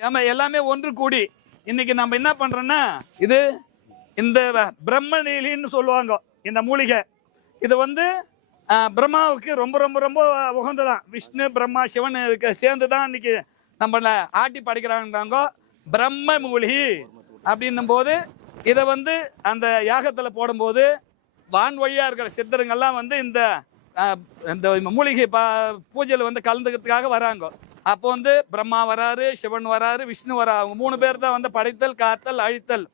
நம்ம எல்லாமே ஒன்று கூடி இன்னைக்கு நம்ம என்ன பண்றோம்னா இது இந்த பிரம்மநீலின்னு சொல்லுவாங்க இந்த மூலிகை. இது வந்து பிரம்மாவுக்கு ரொம்ப ரொம்ப ரொம்ப உகந்ததான். விஷ்ணு பிரம்மா சிவன் சேர்ந்து தான் இன்னைக்கு நம்மள ஆட்டி படைக்கிறாங்க. பிரம்ம மூலிகை அப்படின்னும் போது இதை வந்து அந்த யாகத்தில் போடும்போது வான் வழியாக இருக்கிற சித்தருங்கள்லாம் வந்து இந்த மூலிகை பூஜையில் வந்து கலந்துக்கிறதுக்காக வராங்க. அப்போ வந்து பிரம்மா வராரு, சிவன் வராரு, விஷ்ணு வரா. அவங்க 3 பேர் தான் வந்து படைத்தல், காத்தல், அழித்தல்,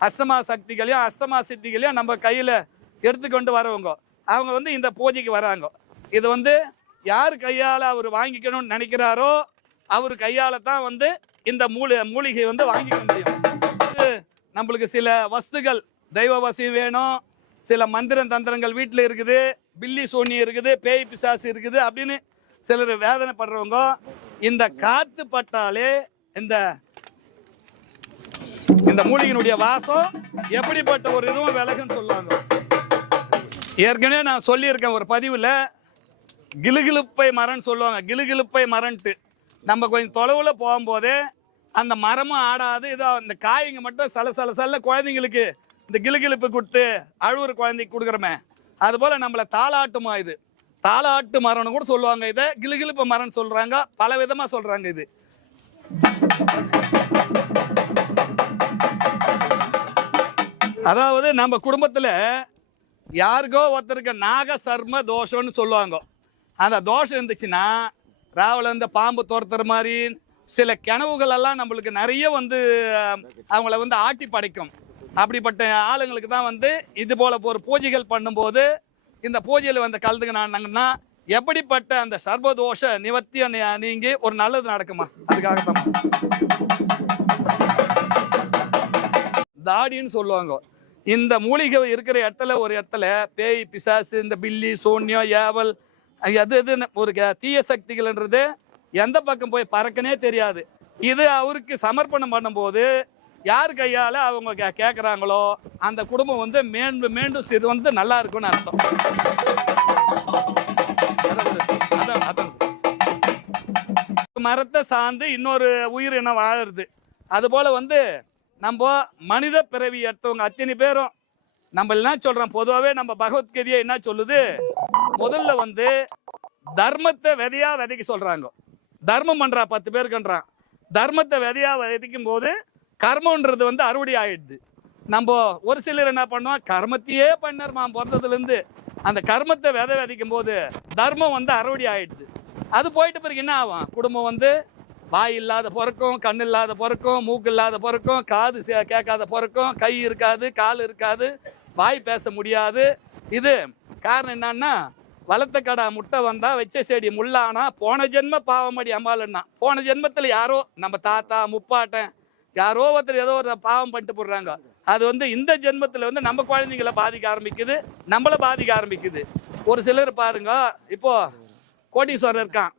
அஷ்டமா சக்திகளையும் அஷ்டமா சித்திகளையும் நம்ம கையில் எடுத்துக்கொண்டு வரவங்க. அவங்க வந்து இந்த பூஜைக்கு வராங்க. இது வந்து யார் கையால் அவர் வாங்கிக்கணும்னு நினைக்கிறாரோ அவர் கையால் தான் வந்து இந்த மூலிகை வந்து வாங்கிக்க முடியும். நம்மளுக்கு சில வஸ்துகள் தெய்வ வசி வேணும், சில மந்திர தந்திரங்கள் வீட்டில் இருக்குது, பில்லி சோனி இருக்குது, பேய் பிசாசு இருக்குது அப்படின்னு சிலர் வேதனைப்படுறவங்க இந்த காத்து பட்டாலே இந்த மூலிகையினுடைய வாசம் எப்படிப்பட்ட ஒரு இதுவும் விலகுன்னு சொல்லுவாங்க. ஏற்கனவே நான் சொல்லியிருக்கேன் ஒரு பதிவில், கிளுகிழுப்பை மரம்னு சொல்லுவாங்க. கிளுகிழுப்பை மரம்ட்டு நம்ம கொஞ்சம் தொலைவில் போகும்போதே அந்த மரமும் ஆடாது. இதோ இந்த காய்ங்க மட்டும் சல குழந்தைங்களுக்கு இந்த கிளுகிழுப்பு கொடுத்து அழுவுற குழந்தைக்கு கொடுக்குறோமே, அதுபோல் நம்மளை தாளாட்டுமா. இது தாளாட்டு மரம்னு கூட சொல்லுவாங்க. இதை கிளுகிழுப்பு மரம்னு சொல்கிறாங்க, பல விதமாக சொல்கிறாங்க. இது அதாவது நம்ம குடும்பத்தில் யாருக்கோ ஒருத்தருக்கு நாக சர்ம தோஷம்னு சொல்லுவாங்க. அந்த தோஷம் இருந்துச்சுன்னா ராவில் இந்த பாம்பு துரத்துற மாதிரி சில கனவுகள் எல்லாம் நம்மளுக்கு நிறைய வந்து அவங்கள வந்து ஆட்டி படைக்கும். அப்படிப்பட்ட ஆளுங்களுக்கு தான் வந்து இது போல ஒரு பூஜைகள் பண்ணும்போது இந்த பூஜையில் வந்து கலந்துக்கினாங்கன்னா எப்படிப்பட்ட அந்த சர்வதோஷ நிவர்த்தியை நீங்கி ஒரு நல்லது நடக்குமா. அதுக்காகத்தான் தாடின்னு சொல்லுவாங்க. இந்த மூலிகை இருக்கிற இடத்துல ஒரு இடத்துல பேய் பிசாசு, இந்த பில்லி சூன்யம், ஏவல், எது ஒரு தீய சக்திகள்ன்றது எந்த பக்கம் போய் பறக்கனே தெரியாது. இது அவருக்கு சமர்ப்பணம் பண்ணும்போது யார் கையால் அவங்க கேட்குறாங்களோ அந்த குடும்பம் வந்து மீண்டும் இது வந்து நல்லா இருக்கும்னு அர்த்தம். மரத்தை சார்ந்து இன்னொரு உயிரினம் வாழுறது. அதுபோல் வந்து நம்ம மனித பிறவி எடுத்தவங்க அத்தனை பேரும் நம்ம என்ன சொல்கிறோம், பொதுவாகவே நம்ம பகவத்கீதையை என்ன சொல்லுது, முதல்ல வந்து தர்மத்தை விதைக்க சொல்கிறாங்க. தர்மம் பண்ணுறா 10 பேருக்குன்றான். தர்மத்தை விதைக்கும் போது கர்மன்றது வந்து அறுவடை ஆயிடுது. நம்ம ஒரு சிலர் என்ன பண்ணோம், கர்மத்தையே பண்ணர்மா பிறந்ததுலேருந்து அந்த கர்மத்தை விதைக்கும் போது தர்மம் வந்து அறுவடை ஆயிடுது. அது போயிட்ட பிறகு என்ன ஆகும், குடும்பம் வந்து வாய் இல்லாத பிறக்கும், கண் இல்லாத பிறக்கும், மூக்கு இல்லாத பிறக்கும், காது கேட்காத பிறக்கும், கை இருக்காது, கால் இருக்காது, வாய் பேச முடியாது. இது காரணம் என்னன்னா, வளர்த்த கடா முட்டை வந்தா வச்ச செடி முள்ளானா போன ஜென்ம பாவமடி அம்மாளுன்னா. போன ஜென்மத்தில் யாரோ நம்ம தாத்தா முப்பாட்டன் யாரோ ஒருத்தர் ஏதோ ஒரு பாவம் பண்ணிட்டு போடுறாங்க. அது வந்து இந்த ஜென்மத்தில் வந்து நம்ம குழந்தைங்களை பாதிக்க ஆரம்பிக்குது, நம்மளை பாதிக்க ஆரம்பிக்குது. ஒரு சிலர் பாருங்க, இப்போ கோடீஸ்வரர் இருக்கான்,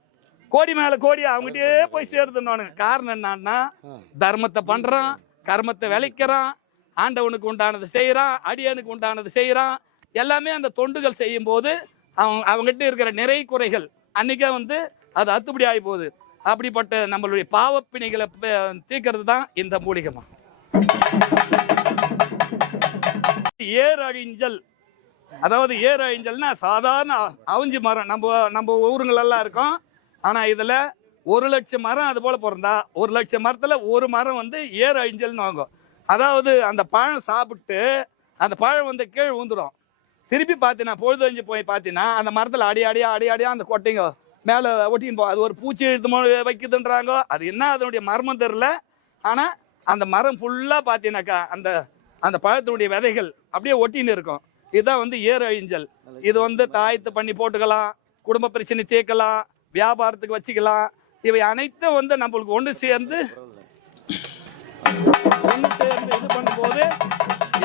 கோடி மேல கோடி அவங்ககிட்டயே போய் சேருதுன்னு. காரணம் என்னன்னா, தர்மத்தை பண்றான், கர்மத்தை விளைக்கிறான், ஆண்டவனுக்கு உண்டானது செய்யறான், அடியனுக்கு உண்டானது செய்யறான். எல்லாமே அந்த தொண்டுகள் செய்யும் போது அவங்ககிட்ட இருக்கிற நிறை குறைகள் அன்னைக்கே வந்து அது அத்துப்படி ஆகி போகுது. அப்படிப்பட்ட நம்மளுடைய பாவப்பிணிகளை தீர்க்கிறது தான் இந்த மூலிகமா. ஏர் அழிஞ்சல், அதாவது ஏர் அழிஞ்சல்னா சாதாரண அவிஞ்சி மரம் நம்ம ஊருங்களெல்லாம் இருக்கும். ஆனா இதுல 1 லட்சம் மரம் அது போல பிறந்தா 1 லட்சம் மரத்துல ஒரு மரம் வந்து ஏர் அழிஞ்சல்னு வாங்கும். அதாவது அந்த பழம் சாப்பிட்டு அந்த பழம் வந்து கீழே ஊந்துடும். திருப்பி பார்த்தீங்கன்னா பொழுது போய் பார்த்தீங்கன்னா அந்த மரத்தில் அடியா அந்த கொட்டைங்க மேலே ஒட்டின்னு அது ஒரு பூச்சி இழுத்து வைக்குதுன்றாங்க. அது என்ன அதனுடைய மர்மம் தெரில. ஆனால் அந்த மரம் ஃபுல்லாக பார்த்தீங்கன்னாக்கா அந்த பழத்தினுடைய விதைகள் அப்படியே ஒட்டின்னு இருக்கும். இதுதான் வந்து ஏர் அழிஞ்சல். இது வந்து தாயத்து பண்ணி போட்டுக்கலாம், குடும்ப பிரச்சனை தீர்க்கலாம், வியாபாரத்துக்கு வச்சுக்கலாம். இவை அனைத்தும் வந்து நம்மளுக்கு ஒன்று சேர்ந்து இது பண்ணும்போது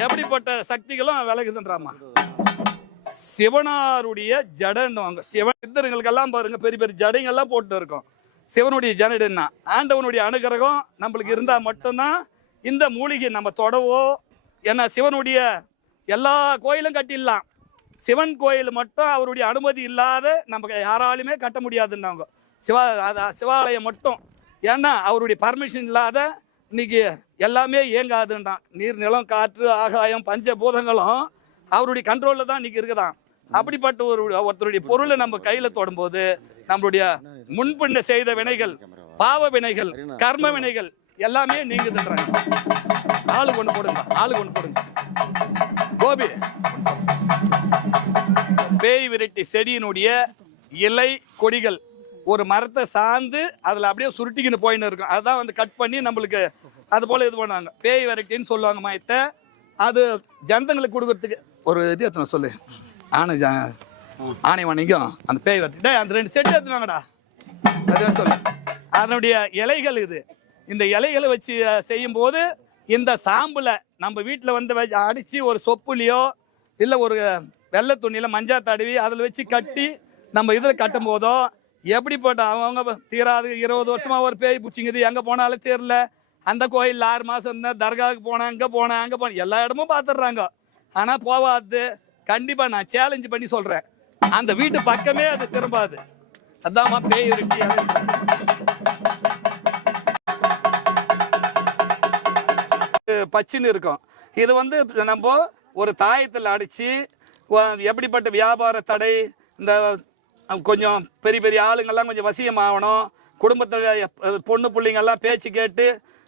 எப்படிப்பட்ட சக்திகளும் விலகுதுன்றாமா. சிவனாருடைய ஜடன்னுவாங்க. சிவன் சித்தர்களுக்கெல்லாம் பாருங்க பெரிய பெரிய ஜடைங்கள்லாம் போட்டு இருக்கும். சிவனுடைய ஜடன்னா ஆண்டவனுடைய அனுகிரகம் நம்மளுக்கு இருந்தால் மட்டும்தான் இந்த மூலிகை நம்ம தொடவோ. ஏன்னா சிவனுடைய எல்லா கோயிலும் கட்டிடலாம், சிவன் கோயில் மட்டும் அவருடைய அனுமதி இல்லாத நமக்கு யாராலுமே கட்ட முடியாதுன்னாங்க. சிவாலயம் மட்டும் ஏன்னா அவருடைய பர்மிஷன் இல்லாத இன்னைக்கு எல்லாமே இயங்காதுன்றான். நீர், நிலம், காற்று, ஆகாயம், பஞ்சபூதங்களும் அவருடைய கண்ட்ரோல்ல தான் இன்னைக்கு இருக்குதான். அப்படிப்பட்ட ஒருத்தருடைய பொருளை நம்ம கையில தொடும்போது நம்மளுடைய முன்பின்ன செய்த வினைகள், பாவ வினைகள், கர்ம வினைகள் எல்லாமே நீங்குதுன்றாங்க. ஆளுக்கு ஒண்ணு போடுங்க, ஆளுக்கு ஒண்ணு போடுங்க. கோபி, பேய் விரட்டி செடியினுடைய இலை கொடிகள் ஒரு மரத்தை சார்ந்து அதுல அப்படியே சுருட்டிக்கின்னு போயின்னு இருக்கும். அதுதான் வந்து கட் பண்ணி நம்மளுக்கு அது போல இது பண்ணுவாங்க. பேய் விரட்டின்னு சொல்லுவாங்க மாயத்தை. அது ஜனங்களுக்கு கொடுக்கறதுக்கு ஒரு இது எத்தனை சொல்லு, ஆணை வணிகம் அந்த பேய் விரட்டி அந்த 2 செட்டு எடுத்துனாங்கடா. அதான் சொல்லு. அதனுடைய இலைகள் இது. இந்த இலைகளை வச்சு செய்யும் போது இந்த சாம்புல நம்ம வீட்டில் வந்து அடிச்சு ஒரு சொப்புலையோ இல்லை ஒரு வெள்ளை துணியில மஞ்சள் தடவி அதில் வச்சு கட்டி நம்ம இதில் கட்டும் போதோ எப்படிப்பட்ட அவங்க தீராது 20 வருஷமா ஒரு பேய் பிடிச்சிங்குது, எங்கே போனாலும் தெரியல. அந்த கோயில் 6 மாதம் இருந்தால் தர்காவுக்கு போனேன், அங்கே போனேன் எல்லா இடமும் பார்த்துடுறாங்க. ஆனால் போவாது. கண்டிப்பாக நான் சேலஞ்சு பண்ணி சொல்கிறேன், அந்த வீட்டு பக்கமே அது திரும்பாது. அதாம்மா பேய் இருக்கு. பச்சின்னு இருக்கும். இது வந்து நம்ம ஒரு தாயத்தில் அடிச்சு எப்படிப்பட்ட வியாபார தடை, இந்த கொஞ்சம் பெரிய பெரிய ஆளுங்கள்லாம் கொஞ்சம் வசியம் ஆகணும், குடும்பத்தில் பொண்ணு பிள்ளைங்கெல்லாம் பேச்சு கேட்டு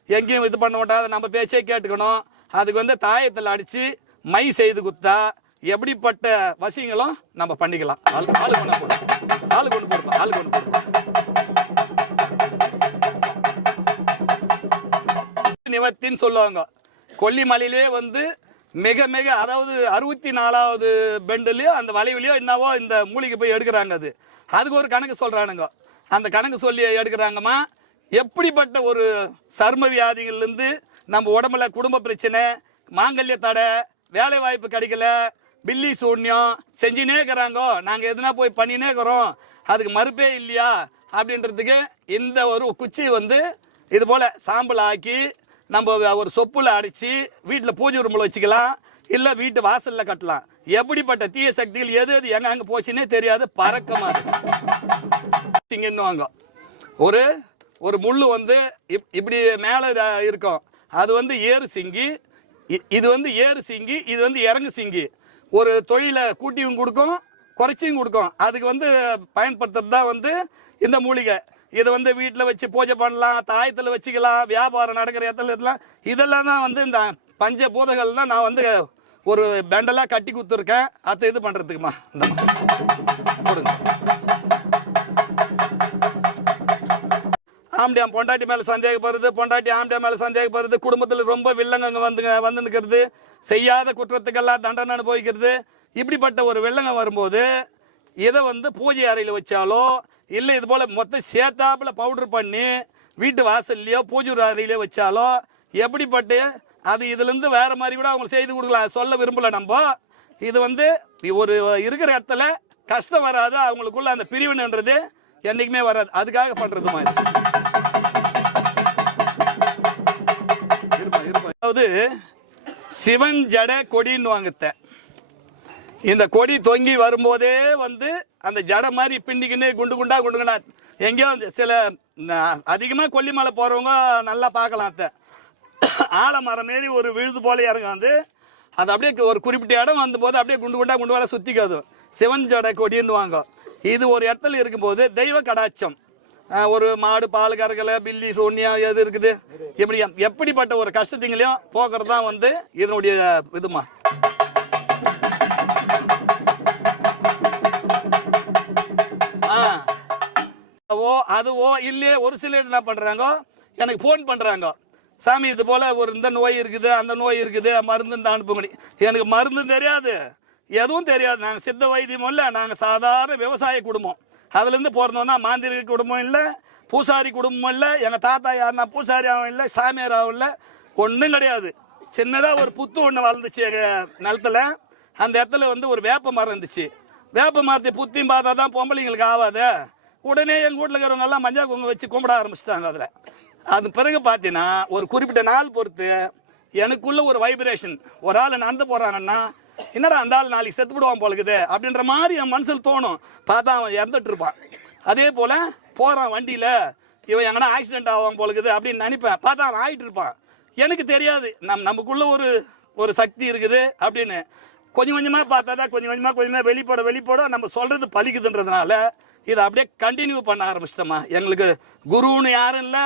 எங்கேயும் இது பண்ண மாட்டாது, நம்ம பேச்சே கேட்டுக்கணும். அதுக்கு வந்து தாயத்தில் அடிச்சு மை செய்து குத்தா எப்படிப்பட்ட வசியங்களும் நம்ம பண்ணிக்கலாம். ஆளு கொண்டு போடுவோம். நிவர்த்தின்னு சொல்லுவாங்க. கொல்லிமலையிலே வந்து மிக மிக அதாவது 64வது பெண்டுலயோ அந்த வளைவுலையோ என்னவோ இந்த மூலிகை போய் எடுக்கிறாங்க. அதுக்கு ஒரு கணக்கு சொல்றானுங்க. அந்த கணக்கு சொல்லி எடுக்கிறாங்கம்மா. எப்படிப்பட்ட ஒரு சர்ம வியாதிகள்லேருந்து நம்ம உடம்புல குடும்ப பிரச்சனை, மாங்கல்ய தடை, வேலை வாய்ப்பு கிடைக்கல, பில்லி சூன்யம் செஞ்சுனே இருக்கிறாங்க, நாங்கள் எதுனா போய் பண்ணினே இருக்கிறோம், அதுக்கு மறுப்பே இல்லையா அப்படின்றதுக்கு இந்த ஒரு குச்சி வந்து இது போல சாம்பல் ஆக்கி நம்ம ஒரு சொப்புல அடிச்சு வீட்டில் பூஜை ரூமில் வச்சுக்கலாம், இல்லை வீட்டு வாசலில் கட்டலாம். எப்படிப்பட்ட தீய சக்திகள் எது எது எங்க போச்சுன்னே தெரியாது, பறக்கமா இருக்குவாங்க. ஒரு ஒரு முள்ளு வந்து இப்படி மேலே இருக்கும். அது வந்து ஏறு சிங்கி, இது வந்து ஏறு சிங்கி, இது வந்து இறங்கு சிங்கி. ஒரு தொழிலை கூட்டியும் கொடுக்கும், குறைச்சியும் கொடுக்கும். அதுக்கு வந்து பயன்படுத்துறது தான் வந்து இந்த மூலிகை. இதை வந்து வீட்டில் வச்சு பூஜை பண்ணலாம், தாயத்தில் வச்சுக்கலாம், வியாபாரம் நடக்கிற இடத்துல இதெல்லாம் தான் வந்து இந்த பஞ்ச பூதங்கள் தான் நான் வந்து ஒரு பெண்டெல்லாம் கட்டி கொடுத்துருக்கேன். அதை இது பண்ணுறதுக்குமா இந்த கொடுங்க. ஆம்டியாம் பொண்டாட்டி மேலே சந்தேகப்படுறது, பொண்டாட்டி ஆம்டியா மேலே சந்தேகப்படுறது, குடும்பத்தில் ரொம்ப வில்லங்க வந்து நிற்கிறது, செய்யாத குற்றத்துக்கெல்லாம் தண்டனை அனுபவிக்கிறது. இப்படிப்பட்ட ஒரு வில்லங்க வரும்போது இதை வந்து பூஜை அறையில் வச்சாலோ இல்லை இது போல் மொத்தம் சேர்த்தாப்புல பவுடர் பண்ணி வீட்டு வாசல்லையோ பூஜை அறையிலையோ வச்சாலோ எப்படிப்பட்டு அது இதுலேருந்து வேற மாதிரி கூட அவங்க செய்து கொடுக்கலாம். சொல்ல விரும்பல நம்ம. இது வந்து ஒரு இருக்கிற இடத்துல கஷ்டம் வராது, அவங்களுக்குள்ள அந்த பிரிவினைன்றது என்னைக்குமே வராது. அதுக்காக பண்றது மாதிரி. அதாவது சிவன் ஜட கொடின்னு வாங்கத்த. இந்த கொடி தொங்கி வரும்போதே வந்து அந்த ஜடை மாதிரி பின்னிக்கின்னு குண்டு குண்டா எங்கேயோ சில அதிகமாக கொல்லிமலை போகிறவங்க நல்லா பார்க்கலாம். அத்தை ஆலமரம் மாரி ஒரு விழுது போல இறங்க வந்து அது அப்படியே ஒரு குறிப்பிட்ட இடம் வந்தபோது அப்படியே குண்டு குண்டா சுற்றிக்காது. சிவன் ஜடை கொடின்னு வாங்க. இது ஒரு இடத்துல இருக்கும்போது தெய்வ கடாட்சம், ஒரு மாடு பால் கறக்கலை, பில்லி சூன்யம் எது இருக்குது, இப்படி எப்படிப்பட்ட ஒரு கஷ்டத்தைங்களையும் போக்குறது தான் வந்து இதனுடைய இதுமா. அதுவோ இல்லையே ஒரு சிலர் என்ன பண்றாங்க, எனக்கு போன் பண்றாங்க, சாமி இது போல ஒரு இந்த நோய் இருக்குது, அந்த நோய் இருக்குது, மருந்து அனுப்புங்க. எனக்கு மருந்து தெரியாது, எதுவும் தெரியாது. நாங்கள் சித்த வைத்தியம் இல்லை, நாங்கள் சாதாரண விவசாய குடும்பம். அதுலேருந்து பிறந்தோம்னா மாந்திரிக குடும்பம் இல்லை, பூசாரி குடும்பம் இல்லை, எங்கள் தாத்தா யாருன்னா பூசாரி ஆகும் இல்லை, சாமியார் ஆகும் இல்லை, ஒன்றும் கிடையாது. சின்னதாக ஒரு புத்து ஒன்று வளர்ந்துச்சு எங்கள் நிலத்துல. அந்த இடத்துல வந்து ஒரு வேப்ப மரம் இருந்துச்சு. வேப்ப மரத்தை புத்தியும் பார்த்தா தான் பொம்பளைங்களுக்கு ஆகாத. உடனே எங்கள் வீட்டில் இருக்கிறவங்க எல்லாம் மஞ்சள் குங்குமம் வச்சு கும்பிட ஆரம்பிச்சிட்டாங்க. அதில் அது பிறகு பார்த்தீங்கன்னா ஒரு குறிப்பிட்ட நாள் பொறுத்து எனக்குள்ள ஒரு வைப்ரேஷன். ஒரு ஆள் நடந்து போகிறாங்கன்னா என்னடா அந்த ஆள் நாளைக்கு செத்து விடுவான் போலுக்குது அப்படின்ற மாதிரி என் மனசில் தோணும். பார்த்தா அவன் இறந்துட்டு இருப்பான். அதே போல் போகிறான் வண்டியில் இவன் எங்கன்னா ஆக்சிடென்ட் ஆகும் போலுக்குது அப்படின்னு நினைப்பேன். பார்த்தா அவன் ஆகிட்டு இருப்பான். எனக்கு தெரியாது நமக்குள்ள ஒரு சக்தி இருக்குது அப்படின்னு. கொஞ்சம் கொஞ்சமாக பார்த்தா தான் கொஞ்சம் கொஞ்சமாக வெளிப்பட நம்ம சொல்கிறது பலிக்குதுன்றதுனால இதை அப்படியே கண்டினியூ பண்ண ஆரம்பிச்சிட்டோமா. எங்களுக்கு குருன்னு யாரும் இல்லை,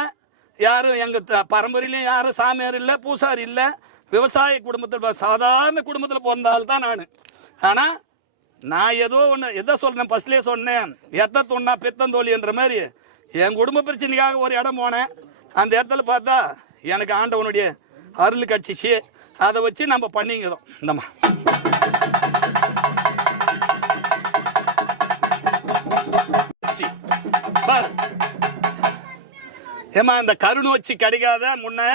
யாரும் எங்கள் பரம்பரையிலையும் யாரும் சாமியார் இல்லை, பூசாரி இல்லை. விவசாய குடும்பத்தில் சாதாரண குடும்பத்தில் பிறந்தால் தான் நான். ஆனால் நான் எதை சொல்கிறேன், ஃபர்ஸ்ட்லேயே சொன்னேன், எத்த தொன்னா பித்தந்தோழி என்ற மாதிரி என் குடும்ப பிரச்சனைக்காக ஒரு இடம் போனேன். அந்த இடத்துல பார்த்தா எனக்கு ஆண்டவனுடைய அருள் கட்சிச்சு. அதை வச்சு நம்ம பண்ணிக்கிறோம். இந்தம்மா ஏமா இந்த கருணு வச்சு கிடைக்காத முன்ன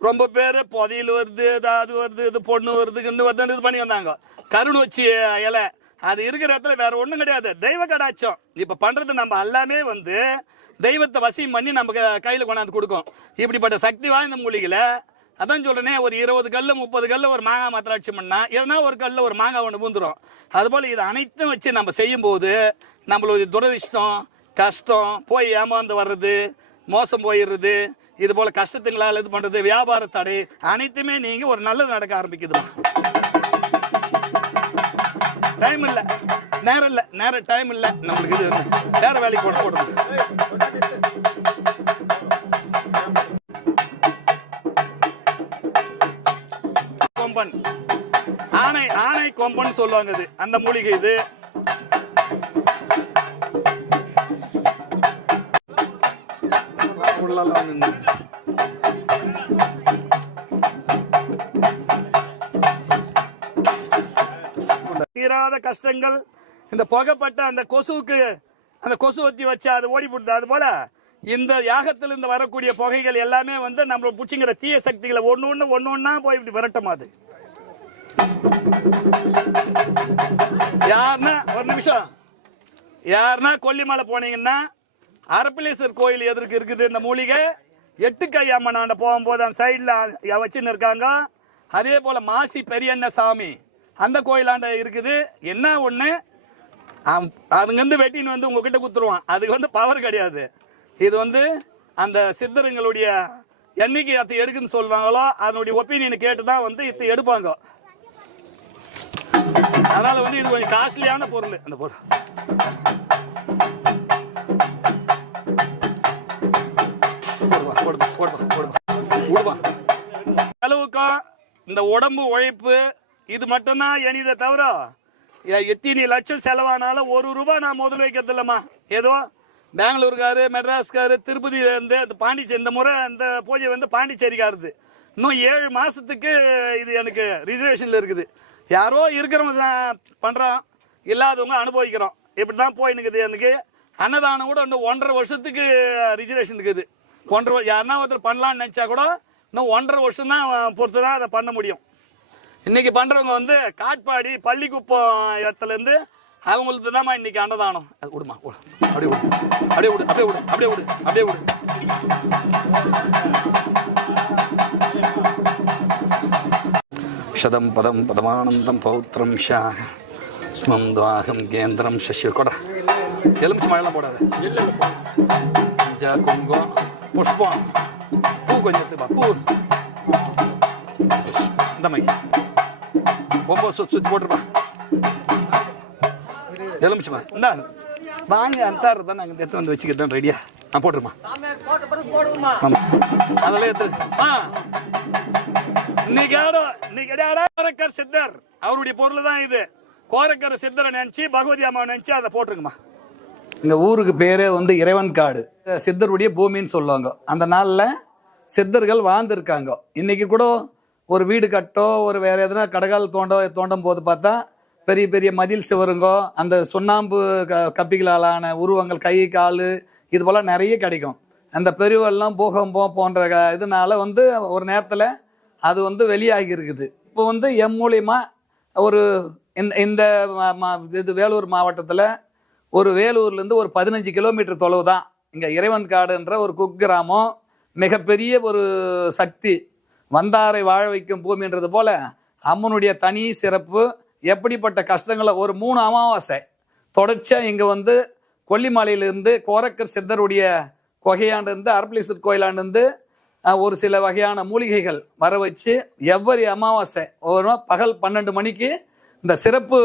ரொம்ப பேர் புதையல் வருது, அது வருது, இது பொண்ணு வருது, கிண்டு வருதுன்னு இது பண்ணி வந்தாங்க. கருணு வச்சு இலை அது இருக்கிற இடத்துல வேற ஒன்றும் கிடையாது, தெய்வ கடாட்சம். இப்போ பண்றது நம்ம எல்லாமே தெய்வத்தை வசியம் பண்ணி நம்ம கையில் கொண்டாந்து கொடுக்கும். இப்படிப்பட்ட சக்தி வாய்ந்த மூலிகளை அதான் சொல்றேனே, ஒரு 20 கல் 30 கல் ஒரு மாங்காய் மாத்திராட்சி பண்ணா எதனா ஒரு கல்ல ஒரு மாங்காய் ஒன்று பூந்துடும். அதுபோல் இது அனைத்தும் வச்சு நம்ம செய்யும் போது நம்மளுடைய துரதிஷ்டம் கஷ்டம் போய் ஏமாந்து வர்றது, மோசம் போயிடுறது, இது போல கஷ்டத்துங்களால் இது பண்றது, வியாபார தடை அனைத்துமே நீங்க ஒரு நல்லது நடக்க ஆரம்பிக்குது. டைம் இல்லை, நேரம் இல்லை, டைம் இல்லை நம்மளுக்கு. இது வேற வேலைக்கு போடுறது. கொம்பன் ஆனை கொம்பன் சொல்லுவாங்க. இது அந்த மூலிகை. இது தீராத கஷ்டங்கள், இந்த புகைப்பட்ட அந்த கொசுவுக்கு அந்த கொசுவத்தி வச்சு அது ஓடி போடுது. அது போல இந்த யாகத்திலிருந்து வரக்கூடிய புகைகள் எல்லாமே நம்மள புடிச்சுங்கிற தீய சக்திகளை ஒன்னொன்னா போய் இப்படி விரட்டும். அது யாருன்னா ஒரு நிமிஷம், யாருன்னா கொல்லிமலை போனீங்கன்னா அரப்பளீஸ்வரர் கோயில் எதற்கு இருக்குது இந்த மூலிகை. 8 கை அம்மனாண்ட போகும்போது அந்த சைடில் வச்சுன்னு இருக்காங்க. அதே போல மாசி பெரியண்ண சாமி அந்த கோயிலாண்ட இருக்குது. என்ன ஒன்று, அதுங்க வெட்டின்னு உங்ககிட்ட குத்துருவான். அதுக்கு பவர் கிடையாது. இது அந்த சித்தருங்களுடைய என்னைக்கு அதை எடுக்குன்னு சொல்றாங்களோ அதனுடைய ஒப்பீனியன் கேட்டு தான் இதை எடுப்பாங்க. அதனால இது கொஞ்சம் காஸ்ட்லியான பொருள். அந்த பொருள் அளவுக்கும் இந்த உடம்பு உழைப்பு இது மட்டும்தான் எனிதை தவிர எத்தனை லட்சம் செலவானாலும் ₹1 நான் முதல் வைக்கிறது இல்லம்மா. ஏதோ பெங்களூருக்காரு, மெட்ராஸ்காரு, திருப்பதியிலேருந்து பாண்டிச்சேரி, இந்த முறை இந்த பூஜை பாண்டிச்சேரிக்காருது. இன்னும் 7 மாசத்துக்கு இது எனக்கு ரிசர்வேஷன்ல இருக்குது. யாரோ இருக்கிறவங்க பண்றோம், இல்லாதவங்க அனுபவிக்கிறோம். இப்படிதான் போயினுக்குது. எனக்கு அன்னதானம் கூட இன்னும் 1.5 வருஷத்துக்கு ரிசர்வேஷன் இருக்குது. யாருன்னா ஒருத்தர் பண்ணலாம்னு நினைச்சா கூட இன்னும் 1.5 வருஷம் தான் பொறுத்து தான் அதை பண்ண முடியும். இன்னைக்கு பண்றவங்க காட்பாடி பள்ளிக்குப்பம் இடத்துல இருந்து அவங்களுக்கு தான் இன்னைக்கு அன்னதானம். அது விடுமா, அப்படியே விடு, அப்படியே விடு, அப்படியே விடு, அப்படியே விடு, அப்படியே விடு. ஷதம் பதம் பதமானந்தம் பௌத்திரம் ஸ்மம் துவாகம் கேந்திரம் சசி கூட எலுமிச்சு மழைலாம் போடாது. குங்குமம் புஷ்பம் பூ கொஞ்சம் எடுத்துப்பா. பூ இந்த மாதிரி ரொம்ப சுற்றி போட்டுருப்பா. எலுமிச்சுமா இந்தா வாங்கி அந்தாரு தான் நாங்கள் எடுத்து வச்சுக்கிறேன். ரெடியா நான் போட்டுருமா. அதெல்லாம் எடுத்து கோரக்கர் சித்தர் அவருடைய பொருள் தான் இது. கோரக்கர் சித்தரை நினைச்சு பகவதி அம்மாவை நினைச்சு அதை போட்டுருங்கம்மா. இந்த ஊருக்கு பேரே இறைவன் காடு, சித்தருடைய பூமின்னு சொல்லுவாங்க. அந்த நாள்ல சித்தர்கள் வாழ்ந்திருக்காங்க. இன்னைக்கு கூட ஒரு வீடு கட்டோ ஒரு வேற எதனா கடகால் தோண்டும் போது பார்த்தா பெரிய பெரிய மதில் சிவருங்கோ, அந்த சுண்ணாம்பு கப்பிகளாலான உருவங்கள், கை கால் இது போல நிறைய கிடைக்கும். அந்த பெருவெல்லாம் பூகம்பம் போன்ற இதனால ஒரு நேரத்தில் அது வெளியாகி இருக்குது. இப்போ எம் மூலியமா ஒரு இந்த இது வேலூர் மாவட்டத்தில் ஒரு வேலூர்லேருந்து ஒரு 15 கிலோமீட்டர் தொலைவு தான் இங்கே இறைவன் காடுன்ற ஒரு குக்கிராமம். மிகப்பெரிய ஒரு சக்தி, வந்தாரை வாழ வைக்கும் பூமின்றது போல அம்மனுடைய தனி சிறப்பு. எப்படிப்பட்ட கஷ்டங்களை ஒரு 3 அமாவாசை தொடர்ச்சியாக இங்கே கொல்லிமலையிலிருந்து கோரக்கர் சித்தருடைய கொகையாண்டிருந்து அரப்பளீஸ்வரர் கோயிலாண்டிருந்து ஒரு சில வகையான மூலிகைகள் வர வச்சு எவ்வரி அமாவாசை ஒரு பகல் 12 மணிக்கு இந்த சிறப்பு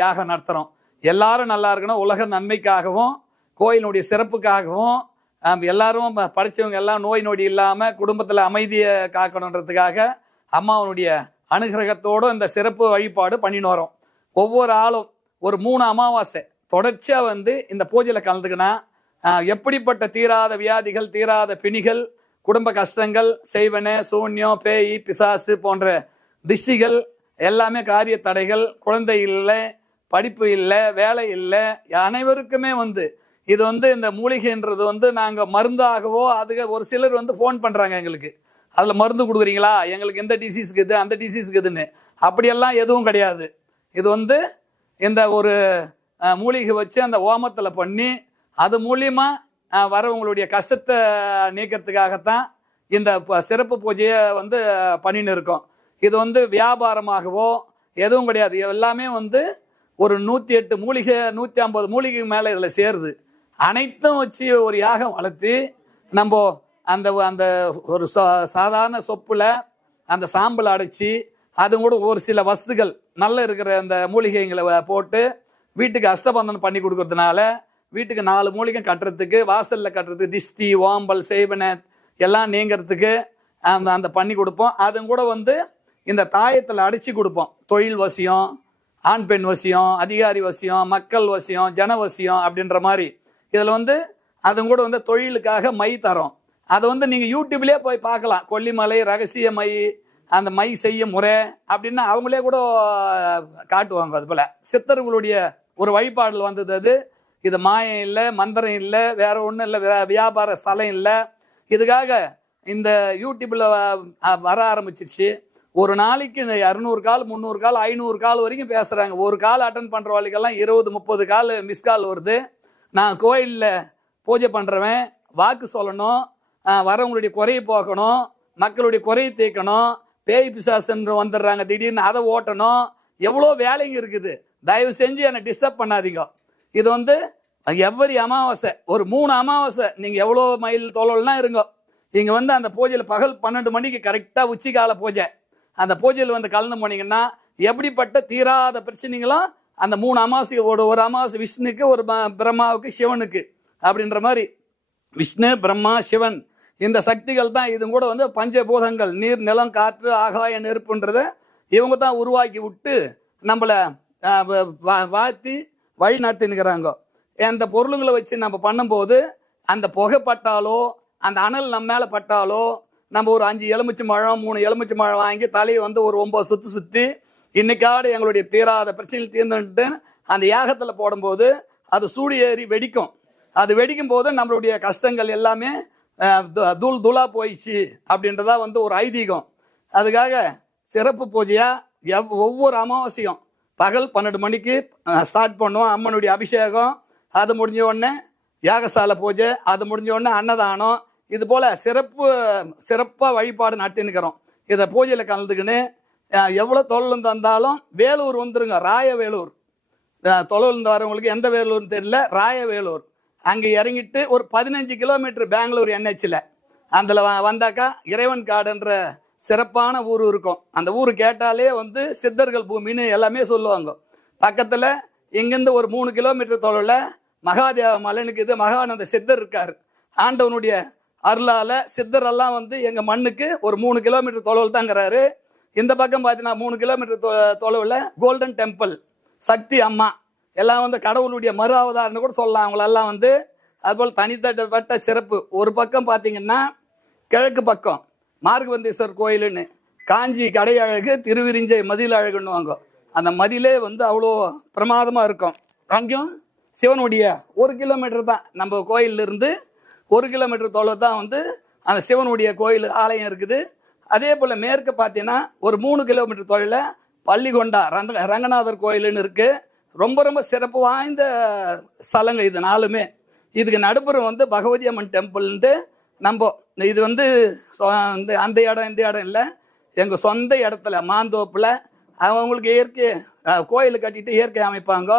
யாகம் நடத்துகிறோம். எல்லாரும் நல்லா இருக்கணும், உலக நன்மைக்காகவும் கோயிலுடைய சிறப்புக்காகவும் எல்லாரும் படித்தவங்க எல்லாம் நோய் நொடி இல்லாமல் குடும்பத்தில் அமைதியை காக்கணுன்றதுக்காக அம்மாவனுடைய அனுகிரகத்தோடு இந்த சிறப்பு வழிபாடு பண்ணின்னு வரோம். ஒவ்வொரு ஆளும் ஒரு 3 அமாவாசை தொடர்ச்சியாக வந்து இந்த பூஜையில் கலந்துக்கினா எப்படிப்பட்ட தீராத வியாதிகள், தீராத பிணிகள், குடும்ப கஷ்டங்கள், செய்வன, சூன்யம், பேய், பிசாசு போன்ற திஷ்டிகள் எல்லாமே, காரிய தடைகள், குழந்தை இல்லை, படிப்பு இல்லை, வேலை இல்லை, அனைவருக்குமே வந்து இது வந்து இந்த மூலிகைன்றது வந்து நாங்கள் மருந்தாகவோ அதுக்கு ஒரு சிலர் வந்து ஃபோன் பண்ணுறாங்க எங்களுக்கு, அதில் மருந்து கொடுக்குறீங்களா, எங்களுக்கு எந்த டிசீஸ்க்கு இது அந்த டிசீஸ்க்கு இதுன்னு. அப்படியெல்லாம் எதுவும் கிடையாது. இது வந்து இந்த ஒரு மூலிகை வச்சு அந்த ஓமத்தில் பண்ணி அது மூலியமா வரவங்களுடைய கஷ்டத்தை நீக்கிறதுக்காகத்தான் இந்த சிறப்பு பூஜையை வந்து பண்ணின்னு இருக்கோம். இது வந்து வியாபாரமாகவோ எதுவும் கிடையாது. எல்லாமே வந்து ஒரு 108 மூலிகை 150 மூலிகை மேலே இதில் சேருது. அனைத்தும் வச்சு ஒரு யாகம் வளர்த்து நம்ம அந்த அந்த ஒரு சாதாரண சொப்புல அந்த சாம்பல் அடைச்சி அது கூட ஒரு சில வஸ்துகள் நல்ல இருக்கிற அந்த மூலிகைங்களை போட்டு வீட்டுக்கு அஷ்டபந்தனம் பண்ணி கொடுக்கறதுனால வீட்டுக்கு 4 மூலிகை கட்டுறதுக்கு, வாசல்ல கட்டுறதுக்கு, திஷ்டி, ஓம்பல், செய்வன எல்லாம் நீங்கிறதுக்கு அந்த பண்ணி கொடுப்போம். அதுவும் கூட வந்து இந்த தாயத்தில் அடிச்சு கொடுப்போம். தொழில் வசியம், ஆண் பெண் வசியம், அதிகாரி வசியம், மக்கள் வசியம், ஜன வசியம் அப்படின்ற மாதிரி இதில் வந்து அதுவும் கூட வந்து தொழிலுக்காக மை தரோம். அதை வந்து நீங்கள் யூடியூப்லேயே போய் பார்க்கலாம். கொல்லிமலை ரகசிய மை, அந்த மை செய்ய முறை அப்படின்னு அவங்களே கூட காட்டுவாங்க. அது போல சித்தர்களுடைய ஒரு வழிபாடுல வந்தது அது. இது மாயம் இல்லை, மந்திரம் இல்லை, வேற ஒன்றும் இல்லை, வியாபார ஸ்தலம் இல்லை. இதுக்காக இந்த யூடியூப்ல வர ஆரம்பிச்சிருச்சு. ஒரு நாளைக்கு 200 கால், 300 கால், 500 கால் வரைக்கும் பேசுறாங்க. ஒரு கால் அட்டன் பண்ற வாழ்க்கெல்லாம் 20-30 கால் மிஸ் கால் வருது. நான் கோயிலில் பூஜை பண்றவன், வாக்கு சொல்லணும், வரவங்களுடைய குறையை போக்கணும், மக்களுடைய குறையை தீர்க்கணும், பேய் பிசாசு வந்துடுறாங்க திடீர்னு அதை ஓட்டணும், எவ்வளோ வேலைங்க இருக்குது. தயவு செஞ்சு என்னை டிஸ்டர்ப் பண்ணாதீங்க. இது வந்து எவ்வரி அமாவாசை ஒரு 3 அமாவாசை நீங்க எவ்வளோ மைல் தொலைலாம் இருங்க, இங்க வந்து அந்த பூஜையில் பகல் 12 மணிக்கு கரெக்டா உச்சிகால பூஜை, அந்த பூஜையில் வந்து கலந்து போனீங்கன்னா எப்படிப்பட்ட தீராத பிரச்சனைகளும் அந்த 3 அமாவாசைக்கு ஒரு அமாவாசை விஷ்ணுக்கு, ஒரு பிரம்மாவுக்கு, சிவனுக்கு அப்படின்ற மாதிரி விஷ்ணு, பிரம்மா, சிவன் இந்த சக்திகள் தான். இது கூட வந்து பஞ்சபூதங்கள் நீர், நிலம், காற்று, ஆகாய, நெருப்புன்றத இவங்க தான் உருவாக்கி விட்டு நம்மளை வாழ்த்தி வழி நடத்தினுக்கிறாங்க. அந்த பொருளுங்களை வச்சு நம்ம பண்ணும்போது அந்த புகை பட்டாலோ அந்த அனல் நம்ம மேலே பட்டாலோ நம்ம ஒரு 5 எலுமிச்சை மழம் 3 எலுமிச்சை மழம் வாங்கி தலையை வந்து ஒரு 9 சுற்றி இன்னைக்காடு எங்களுடைய தீராத பிரச்சனைகள் தீர்ந்துட்டு அந்த யாகத்தில் போடும்போது அது சூடு ஏறி வெடிக்கும். அது வெடிக்கும் போது நம்மளுடைய கஷ்டங்கள் எல்லாமே தூள் தூளா போயிடுச்சு அப்படின்றதா வந்து ஒரு ஐதீகம். அதுக்காக சிறப்பு பூஜையா ஒவ்வொரு அமாவாசையும் பகல் 12 மணிக்கு ஸ்டார்ட் பண்ணுவோம். அம்மனுடைய அபிஷேகம் அது முடிஞ்ச உடனே யாகசாலை பூஜை, அது முடிஞ்ச உடனே அன்னதானம், இது போல சிறப்பாக வழிபாடு நடத்தினுக்கிறோம். இதை பூஜையில் கலந்துக்கின்னு எவ்வளோ தொழில் தந்தாலும் வேலூர் வந்துருங்க. ராயவேலூர் தொழில் வரவங்களுக்கு எந்த வேலூர்னு தெரியல, ராயவேலூர் அங்கே இறங்கிட்டு ஒரு 15 கிலோமீட்டர் பெங்களூர் NHல அதில் வந்தாக்கா இறைவன் காடுன்ற சிறப்பான ஊர் இருக்கும். அந்த ஊர் கேட்டாலே வந்து சித்தர்கள் பூமின்னு எல்லாமே சொல்லுவாங்க. பக்கத்தில் இங்கேருந்து ஒரு 3 கிலோமீட்டர் தொலைவில் மகாதேவ மலைனுக்கு இது மகானந்த சித்தர் இருக்காரு. ஆண்டவனுடைய அருளால சித்தரெல்லாம் வந்து எங்கள் மண்ணுக்கு ஒரு 3 கிலோமீட்டர் தொலைவில் தாங்கிறாரு. இந்த பக்கம் பார்த்தீங்கன்னா 3 கிலோமீட்டர் தொலைவில் கோல்டன் டெம்பிள், சக்தி அம்மா எல்லாம் வந்து கடவுளுடைய மறு அவதாரன்னு கூட சொல்லலாம். அவங்களெல்லாம் வந்து அதுபோல் தனித்தட்டப்பட்ட சிறப்பு. ஒரு பக்கம் பார்த்தீங்கன்னா கிழக்கு பக்கம் மார்கவந்தீஸ்வரர் கோயிலுன்னு, காஞ்சி கடை அழகு, திருவிரிஞ்சை மதில் அழகுன்னுவாங்க. அந்த மதிலே வந்து அவ்வளோ பிரமாதமாக இருக்கும். அங்கேயும் சிவனுடைய 1 கிலோமீட்டர் தான், நம்ம கோயிலிருந்து 1 கிலோமீட்டர் தொலைவு தான் வந்து அந்த சிவனுடைய கோயில் ஆலயம் இருக்குது. அதே போல் மேற்கு பார்த்தீங்கன்னா ஒரு 3 கிலோமீட்டர் தொலைவில் பள்ளிகொண்டா ரங்கநாதர் கோயிலுன்னு இருக்கு. ரொம்ப ரொம்ப சிறப்பு வாய்ந்த ஸ்தலங்கள் இது 4மே. இதுக்கு நடுப்புறம் வந்து பகவதி அம்மன் டெம்பிள்ன்ட்டு நம்ம இது வந்து அந்த இடம் இந்த இடம் இல்லை, எங்கள் சொந்த இடத்துல மாந்தோப்பில் அவங்களுக்கு இயற்கை கோயில் கட்டிட்டு இயற்கை அமைப்பாங்க.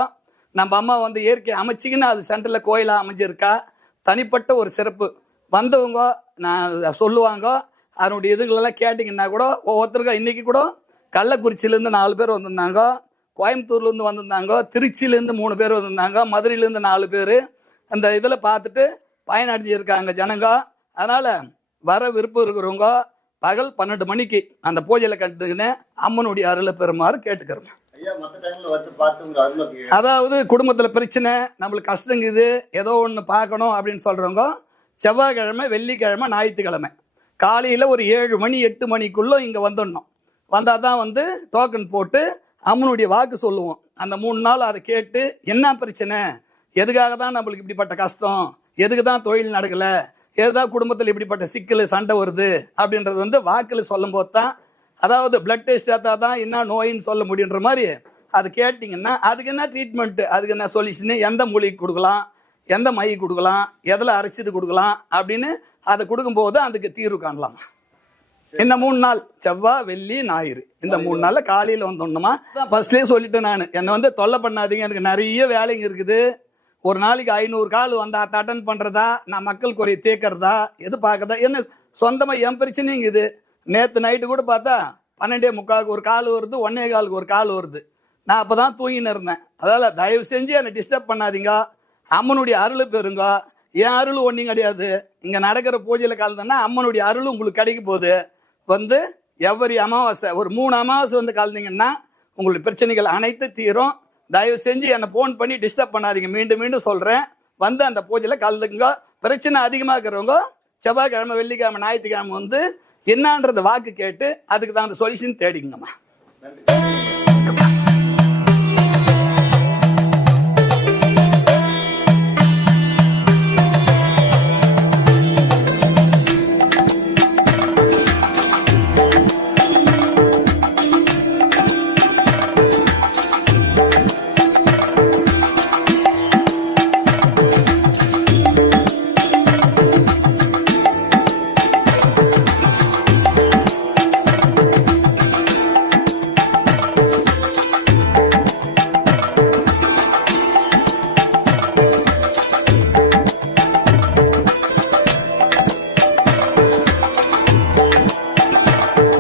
நம்ம அம்மா வந்து இயற்கை அமைச்சிக்கின்னு அது சென்டரில் கோயிலாக அமைஞ்சிருக்கா. தனிப்பட்ட ஒரு சிறப்பு. வந்தவங்க நான் சொல்லுவாங்க. அதனுடைய இதுகளெல்லாம் கேட்டிங்கன்னா கூட ஒவ்வொருத்தருக்கும் இன்னைக்கு கூட கள்ளக்குறிச்சியிலேருந்து 4 பேர் வந்திருந்தாங்க, கோயம்புத்தூர்லேருந்து வந்திருந்தாங்க, திருச்சியிலேருந்து 3 பேர் வந்திருந்தாங்க, மதுரையிலேருந்து 4 பேர் அந்த இதில் பார்த்துட்டு பயனடைஞ்சிருக்காங்க ஜனங்க. அதனால் வர விருப்பம் இருக்கிறவங்க பகல் 12 மணிக்கு அந்த பூஜையில் கட்டுக்குன்னு அம்மனுடைய அருளை பெறுமாறு கேட்டுக்கிறோம். அதாவது குடும்பத்தில் பிரச்சனை, நம்மளுக்கு கஷ்டங்குது, ஏதோ ஒன்று பார்க்கணும் அப்படின்னு சொல்கிறவங்க செவ்வாய்க்கிழமை, வெள்ளிக்கிழமை, ஞாயிற்றுக்கிழமை காலையில் ஒரு 7 மணி 8 மணிக்குள்ளே இங்கே வந்துடணும். வந்தால் தான் வந்து டோக்கன் போட்டு அம்மனுடைய வாக்கு சொல்லுவோம். அந்த 3 நாள் அதை கேட்டு என்ன பிரச்சனை, எதுக்காக தான் நம்மளுக்கு இப்படிப்பட்ட கஷ்டம், எதுக்கு தான் தொழில் நடக்கலை, எதுதான் குடும்பத்தில் இப்படிப்பட்ட சிக்கல் சண்டை வருது அப்படின்றது வந்து வாக்கில் சொல்லும் போது தான், அதாவது பிளட் டெஸ்ட் எடுத்தா தான் என்ன நோயின்னு சொல்ல முடியுன்ற மாதிரி அது கேட்டிங்கன்னா அதுக்கு என்ன ட்ரீட்மெண்ட்டு, அதுக்கு என்ன சொல்யூஷனு, எந்த மூலிகை கொடுக்கலாம், எந்த மை கொடுக்கலாம், எதில் அரைச்சிது கொடுக்கலாம் அப்படின்னு அதை கொடுக்கும்போது அதுக்கு தீர்வு காணலாம். இந்த 3 நாள் செவ்வாய், வெள்ளி, ஞாயிறு இந்த 3 நாளில் காலையில் வந்தோம்னா ஃபர்ஸ்ட்லேயே சொல்லிட்டேன் நான், என்னை வந்து தொல்லை பண்ணாதீங்க, எனக்கு நிறைய வேலைங்க இருக்குது. ஒரு நாளைக்கு 500 கால் வந்தா அதை அட்டன் பண்ணுறதா, நான் மக்கள் குறைய தேக்கிறதா, எது பார்க்கறதா, என்ன சொந்தமாக என் பிரச்சனைங்க இது. நேற்று நைட்டு கூட பார்த்தா 12:45 ஒரு கால் வருது, 1:15 ஒரு கால் வருது. நான் அப்போ தான் தூங்கின்னு இருந்தேன். அதனால் தயவு செஞ்சு என்னை டிஸ்டர்ப் பண்ணாதீங்க, அம்மனுடைய அருள் பெறுங்க. என் அருள் ஒன்றும் கிடையாது, இங்கே நடக்கிற பூஜையில் கலந்தோன்னா அம்மனுடைய அருள் உங்களுக்கு கிடைக்க போகுது. வந்து எவ்வரி அமாவாசை ஒரு 3 அமாவாசை வந்து கலந்தீங்கன்னா உங்களுக்கு பிரச்சனைகள் அனைத்து தீரும். தயவு செஞ்சு என்னை ஃபோன் பண்ணி டிஸ்டர்ப் பண்ணாதீங்க, மீண்டும் மீண்டும் சொல்கிறேன். வந்து அந்த பூஜையில் கலந்துங்க. பிரச்சனை அதிகமாக இருக்கிறவங்க செவ்வாய்க்கிழமை, வெள்ளிக்கிழமை, ஞாயிற்றுக்கிழமை வந்து என்னன்றது வாக்கு கேட்டு அதுக்கு தான் அந்த சொல்யூஷன் தேடிங்கம்மா.